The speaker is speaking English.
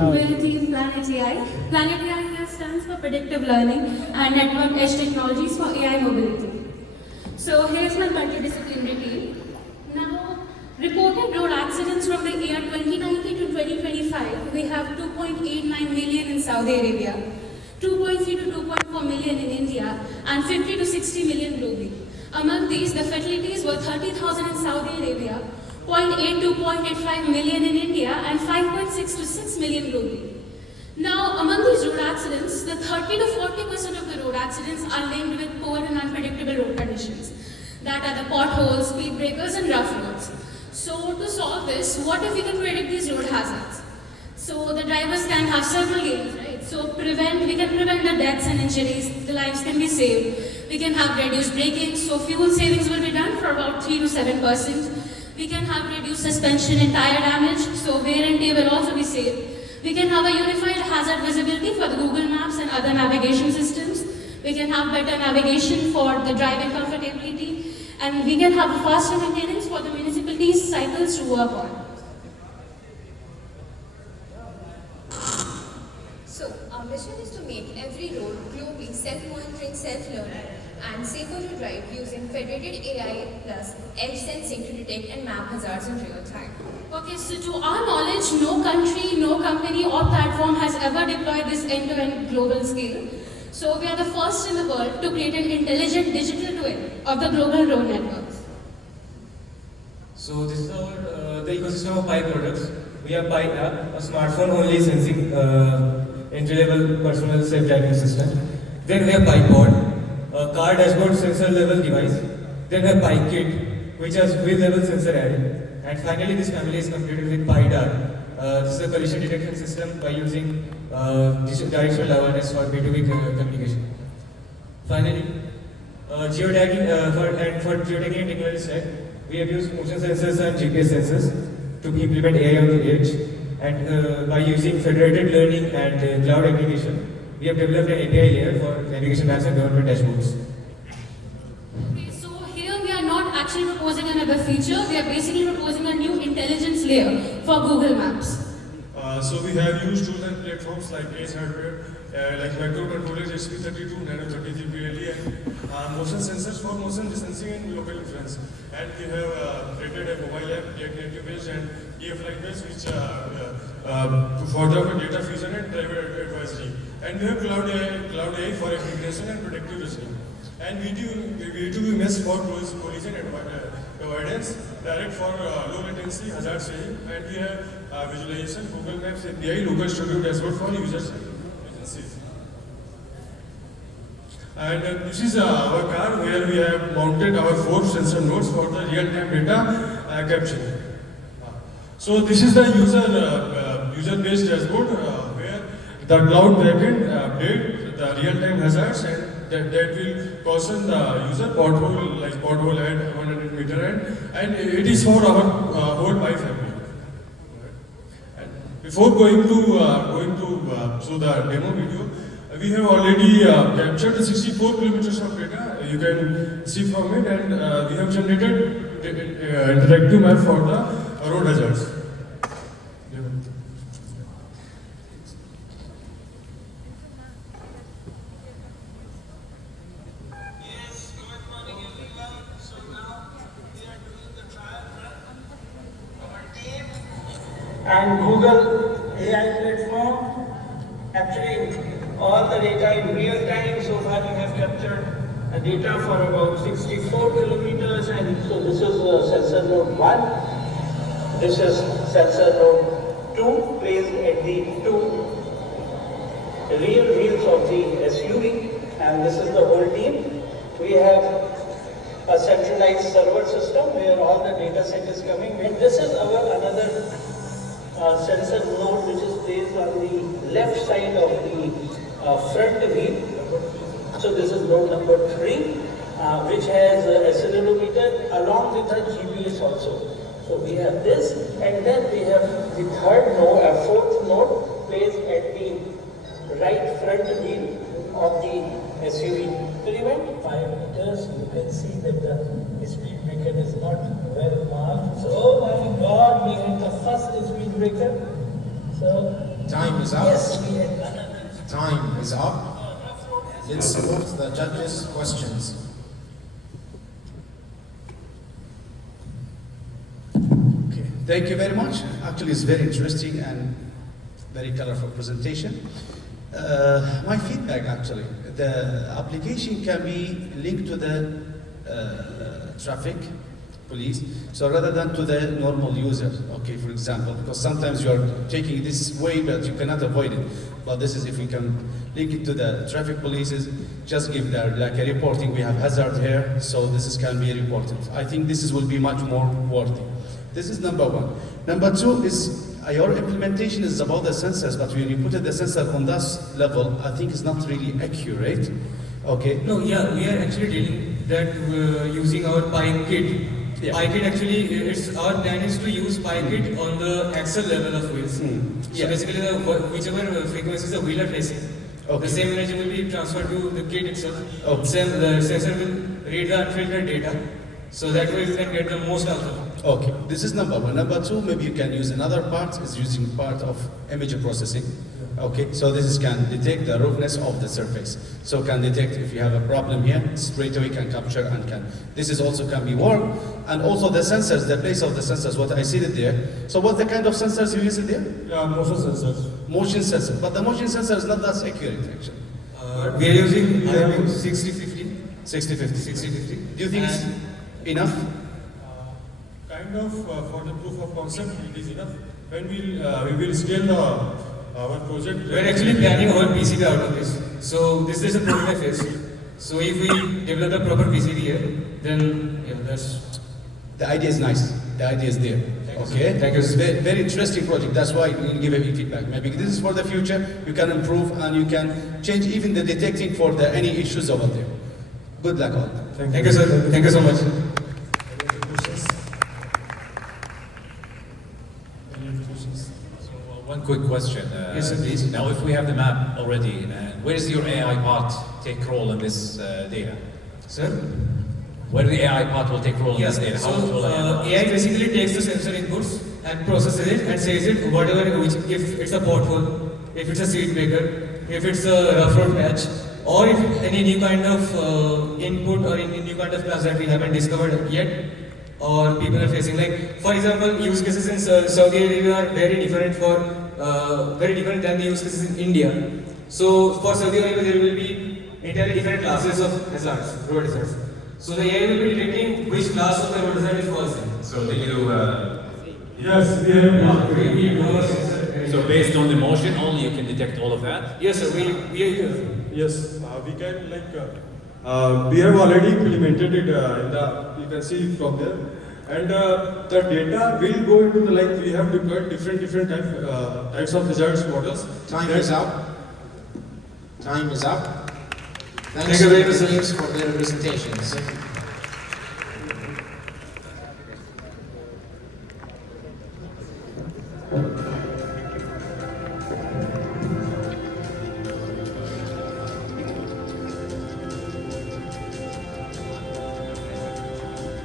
capability in Planet AI. Planet AI here stands for Predictive Learning and Network Edge Technologies for AI Mobility. So here's my multidisciplinary team. Now, reported road accidents from the year 2019 to 2025, we have 2.89 million in Saudi Arabia, 2.3 to 2.4 million in India, and 50 to 60 million globally. Among these, the fatalities were 30,000 in Saudi Arabia, 0.8 to 0.85 million in India, and 5.6 to 6 million globally. Now, among these road accidents, the 30 to 40% of the road accidents are linked with poor and unpredictable road conditions. That are the potholes, speed breakers, and rough roads. So, to solve this, what if we can predict these road hazards? So, the drivers can have several gains, right? So, we can prevent the deaths and injuries, the lives can be saved. We can have reduced braking, so fuel savings will be done for about 3 to 7%. We can have reduced suspension and tire damage, so wear and tear will also be saved. We can have a unified hazard visibility for the Google Maps and other navigation systems. We can have better navigation for the driving comfortability, and we can have faster maintenance for the municipalities' cycles to work on. So, our mission is to make every road globally self-monitoring, self-learning, and safer to drive using federated AI plus edge sensing to detect and map hazards in real time. Okay, so to our knowledge, no country, no company or platform has ever deployed this end-to-end global scale. So we are the first in the world to create an intelligent digital twin of the global road networks. So this is our the ecosystem of Pi products. We have Pi app, a smartphone-only sensing entry-level personal self-driving system. Then we have Pi pod, a car dashboard sensor-level device. Then we have Pi kit, which has wheel-level sensor array. And finally, this family is completed with PiDAR. This is a collision detection system by using directional awareness for B2B communication. Finally, geotagging for geotagging technology side, we have used motion sensors and GPS sensors to implement AI on the edge. And by using federated learning and cloud aggregation, we have developed an API layer for navigation maps and government dashboards. Okay, so here we are not actually proposing another feature, we are basically proposing a new intelligence layer for Google Maps. So we have used tools and platforms like Edge hardware, like microcontrollers SP32, Nano 33 PLE, and motion sensors for motion sensing and local inference. And we have created a mobile app, React Native based and EF-like based, which for the data fusion and driver advisory. And we have Cloud AI for integration and predictive reasoning. And V2MS for collision avoidance, direct for low latency hazard saving, and we have visualization, Google Maps API, local studio dashboard for users agencies. And this is our car where we have mounted our 4 sensor nodes for the real-time data capture. So this is the user-based dashboard where the cloud backend update the real-time hazards, and that will caution the user pothole at 100 meter, and it is for our whole Pi family. And before going to show the demo video, we have already captured 64 kilometers of data. You can see from it, and we have generated interactive map for the road hazards. And Google AI platform capturing all the data in real time. So far we have captured data for about 64 kilometers, and so this is sensor node 1. This is sensor node 2 placed at the 2 rear wheels of the SUV, and this is the whole team. We have a centralized server system where all the data set is coming, and this is our another sensor node which is placed on the left side of the front wheel. So this is node number 3, which has accelerometer along with the GPS also. So we have this, and then we have the third node, fourth node placed at the right front wheel of the SUV. So we went 5 meters. You can see that the speed breaker is not well marked. So, oh my God, we had the first speed breaker. So Time is up. Yes, we had. Time is up. Let's move to the judges' questions. Okay, thank you very much. Actually, it's very interesting and very colorful presentation. My feedback actually, the application can be linked to the traffic police, so rather than to the normal user, okay, for example, because sometimes you are taking this way but you cannot avoid it. But this is if we can link it to the traffic polices, just give there like a reporting, we have hazard here, so can be reported. I think this will be much more worthy. This is number one. Number two is your implementation is about the sensors, but when you put the sensor on that level, I think it's not really accurate. Okay. No, yeah, we are actually dealing that using our PyKit. Yeah. PyKit actually, our plan is to use PyKit on the axle level of wheels. So Yeah. basically, whichever frequencies the wheel are tracing, Okay. the same energy will be transferred to the kit itself. Okay. The sensor will read the unfiltered data, so that way we can get the most out of it. Okay, this is number one. Number two, maybe you can use another part, is using part of image processing. Okay, so can detect the roughness of the surface. So can detect if you have a problem here, straight away can capture and this is also can be worked. And also the sensors, the place of the sensors, what I see it there. So what the kind of sensors you use it there? Yeah, motion sensors. Motion sensor, but the motion sensor is not that accurate actually. We are using 60-50. 60-50. 60-50. Do you think it's enough? Kind of for the proof of concept, it is enough. When we will scale our project. We are actually planning our PCB out of this. So this is a prototype phase. So if we develop a proper PCB here, then yeah, that's. The idea is nice. The idea is there. Okay. Thank you. It's very, very interesting project. That's why we give a feedback. Maybe this is for the future. You can improve and you can change even the detecting for any issues over there. Good luck all. Thank you, sir. Thank you so much. One quick question. Yes, sir, please. Now, if we have the map already, where does your AI part take role in this data? Sir? Where the AI part will take role in Yes, this data? so How it will AI basically takes the sensor inputs and processes it and says it whatever, if it's a pothole, if it's a speed breaker, if it's a rough road patch, or if any new kind of input or any new kind of class that we haven't discovered yet, or people are facing. Like, for example, use cases in Saudi Arabia are very different than the use cases in India. So for Saudi Arabia, there will be entirely different classes of hazards, road hazards. So the AI will be detecting which class of the road hazard it falls in. So do you, Yes, we have. We do our sensor. so based on the motion only, you can detect all of that? Yes, sir. We are here. Yes, we can we have already implemented it in the, you can see from there. And the data will go into the, we have deployed different types of hazards models. Time is up. Time is up. Thank Thanks you to very the much, sir. teams for their presentations.